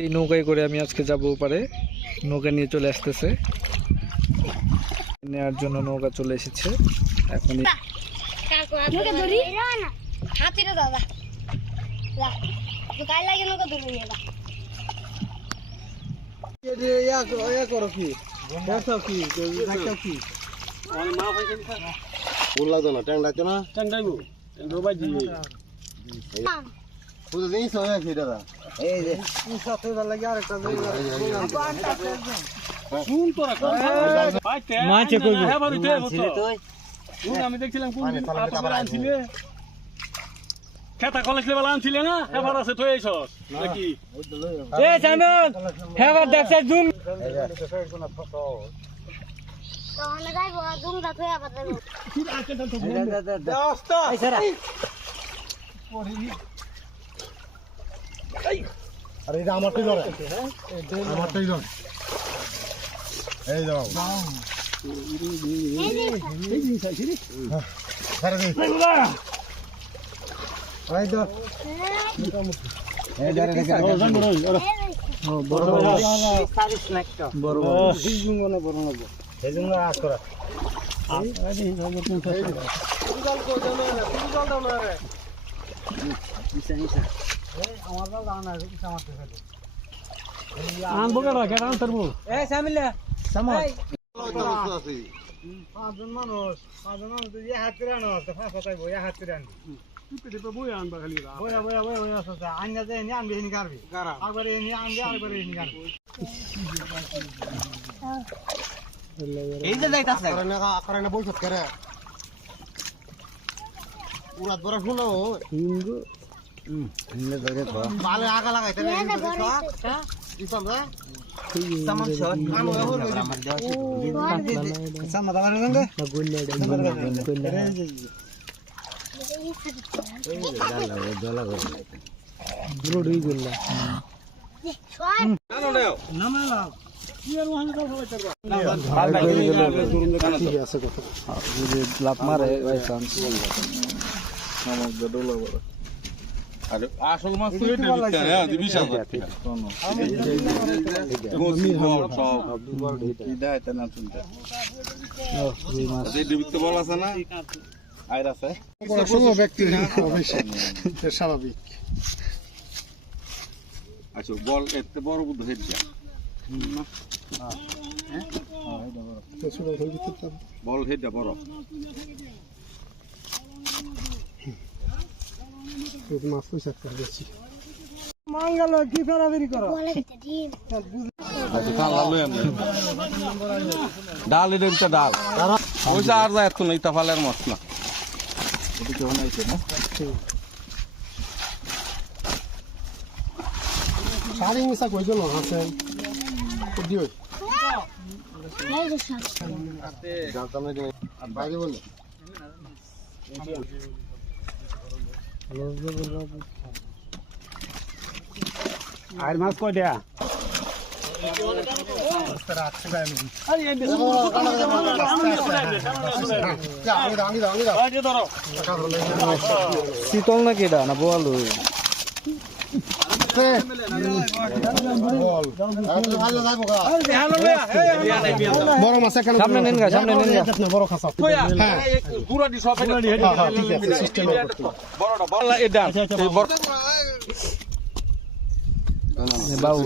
এই নৌকায় করে আমি আজকে যাব ওপারে। নৌকা নিয়ে চলে আসতেছে, নেওয়ার জন্য নৌকা চলে এসেছে। এখন আমি দেখছিলাম খেতা কলেজ লেভেল আনছিলে না এবার আছে তো এই সস নাকি আরে এটা আমারটাই ধরে, আমারটাই ধরে। এই যাও পাঁচজন মানুষ হাত আনো হাত আনবা খালি আইনা যে আনবি এনে গাড়বি একবার এনে আনবি আরেকবার এনে গাড়বি এই যে যাইতাছে করে বলছত করে উড়াত বড় শুনো ভালো আগা লাগাইতে Saman shot, anu ehor lagi. Sama tawaran nggak? Gulle. Dulu dulu gulle. Anu deh. Nama lah. Biar wahana kau bawa cerita. লাভ মারে আমার গডল বড়। আরে আসল মাছ তো এটা বিক্রি হয় বিশাল জাতি সব এটা এটা না শুনতে এই বিক্রি বল আছে না আইর আছে কোনো ব্যক্তি না অবশ্যই এটা স্বাভাবিক। আচ্ছা বল এত বড় বুদ্ধ হয়ে যা বল হেডটা বড় মাছ পয়সা করে দিচ্ছি মাঙ্গাল কি ফেরাফেরি করো ডাল এটা ডাল পয়সা আর যায় এখন ইতা ফালের মাছ না শাড়ি মিশা কই গেল আছে দিও বাইরে বলে আর মাছ কয়টা শীতল নাকি এটা না বোয়ালু বড় মাছ সামনে নেন গা সামনে নেন গা বড় খাসা পুরা দি সব বড়টা বড় এটা বড় বাবু